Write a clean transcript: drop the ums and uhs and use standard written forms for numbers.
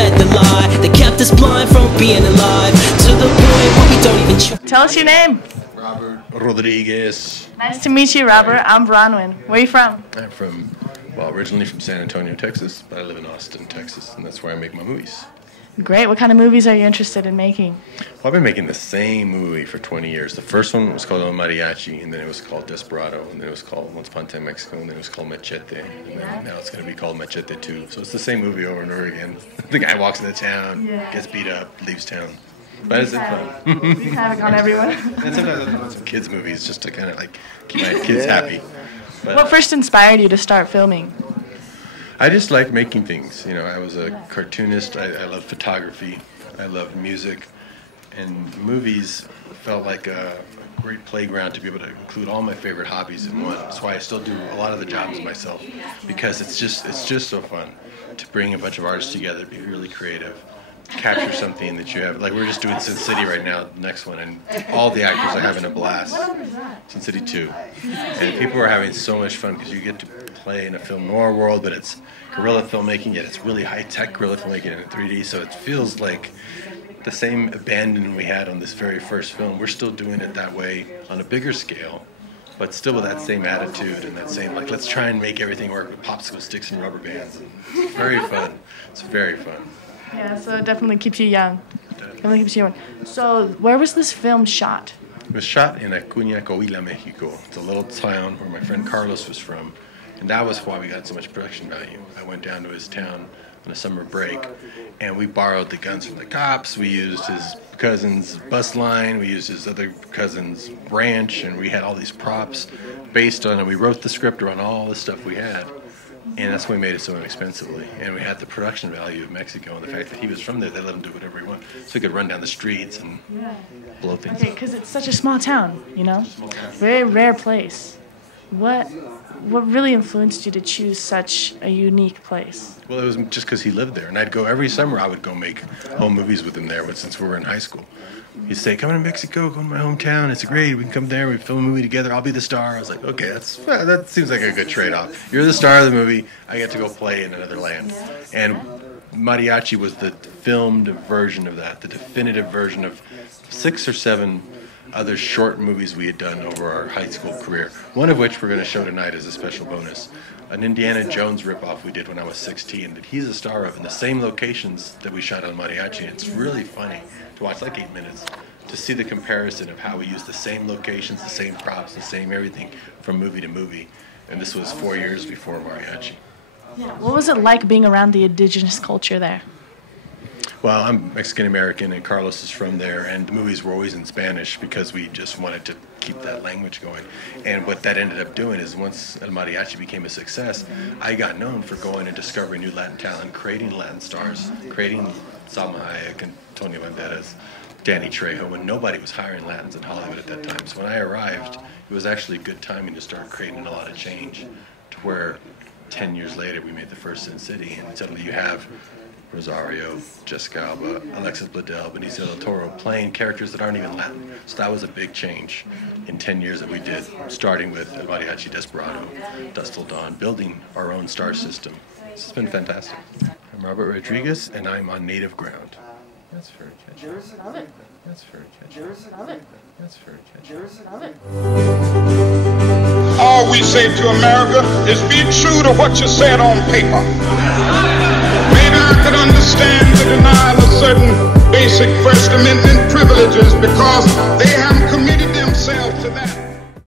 fed the lie that kept us blind from being alive, to the point where we don't even try. Tell us your name. Robert Rodriquez. Nice to meet you, Robert. I'm Bronwyn. Where are you from? I'm from, well, originally from San Antonio, Texas, but I live in Austin, Texas, and that's where I make my movies. Great. What kind of movies are you interested in making? Well, I've been making the same movie for 20 years. The first one was called Mariachi, and then it was called Desperado, and then it was called Once Upon a Time Mexico, and then it was called Machete, and then now it's going to be called Machete 2. So it's the same movie over and over again. The guy walks into town, gets beat up, leaves town. But it's fun. Wreak havoc on everyone. And sometimes I put some kids' movies just to kind of like keep my kids happy. But, What first inspired you to start filming? I just like making things. You know, I was a cartoonist. I love photography. I love music. And movies felt like a great playground to be able to include all my favorite hobbies in one. That's why I still do a lot of the jobs myself, because it's just so fun to bring a bunch of artists together, be really creative, capture something that you have. Like we're just doing Sin City right now, the next one, and all the actors are having a blast. Sin City 2. And people are having so much fun because you get to play in a film noir world, but it's guerrilla filmmaking, yet it's really high-tech guerrilla filmmaking in 3D, so it feels like the same abandon we had on this very first film. We're still doing it that way on a bigger scale, but still with that same attitude and that same, like, let's try and make everything work with popsicle sticks and rubber bands. And it's very fun. It's very fun. Yeah, so it definitely keeps you young. Definitely keeps you young. So where was this film shot? It was shot in Acuña, Coahuila, Mexico. It's a little town where my friend Carlos was from, and that was why we got so much production value. I went down to his town on a summer break, and we borrowed the guns from the cops. We used his cousin's bus line. We used his other cousin's ranch, and we had all these props based on it. We wrote the script around all the stuff we had, and that's why we made it so inexpensively. And we had the production value of Mexico and the fact that he was from there. They let him do whatever he wanted, so he could run down the streets and blow things up. Because it's such a small town, you know? Very rare place. What really influenced you to choose such a unique place? Well, it was just because he lived there, and I'd go every summer. I would go make home movies with him there, since we were in high school. He'd say, "Come to Mexico, go to my hometown. It's great. We can come there. We film a movie together. I'll be the star." I was like, "Okay, that seems like a good trade-off. You're the star of the movie. I get to go play in another land." And Mariachi was the filmed version of that, the definitive version of 6 or 7 other short movies we had done over our high school career, one of which we're going to show tonight as a special bonus. An Indiana Jones ripoff we did when I was 16 that he's a star of in the same locations that we shot on Mariachi. It's really funny to watch, like 8 minutes, to see the comparison of how we used the same locations, the same props, the same everything from movie to movie. And this was 4 years before Mariachi. Yeah. What was it like being around the indigenous culture there? Well, I'm Mexican-American, and Carlos is from there, and the movies were always in Spanish because we just wanted to keep that language going. And what that ended up doing is once El Mariachi became a success, I got known for going and discovering new Latin talent, creating Latin stars, creating Salma Hayek, Antonio Banderas, Danny Trejo, when nobody was hiring Latins in Hollywood at that time. So when I arrived, it was actually good timing to start creating a lot of change, to where 10 years later we made the first Sin City, and suddenly you have Rosario, Jessica Alba, Alexis Bledel, Benicio del Toro playing characters that aren't even Latin. So that was a big change in 10 years that we did, starting with El Mariachi, Desperado, Dusk Till Dawn, building our own star system. It's been fantastic. I'm Robert Rodriguez, and I'm on native ground. That's very catchy. Love it. That's very catchy. Love it. That's very catchy. Love it. All we say to America is be true to what you said on paper. Maybe I could understand the denial of certain basic First Amendment privileges because they haven't committed themselves to that.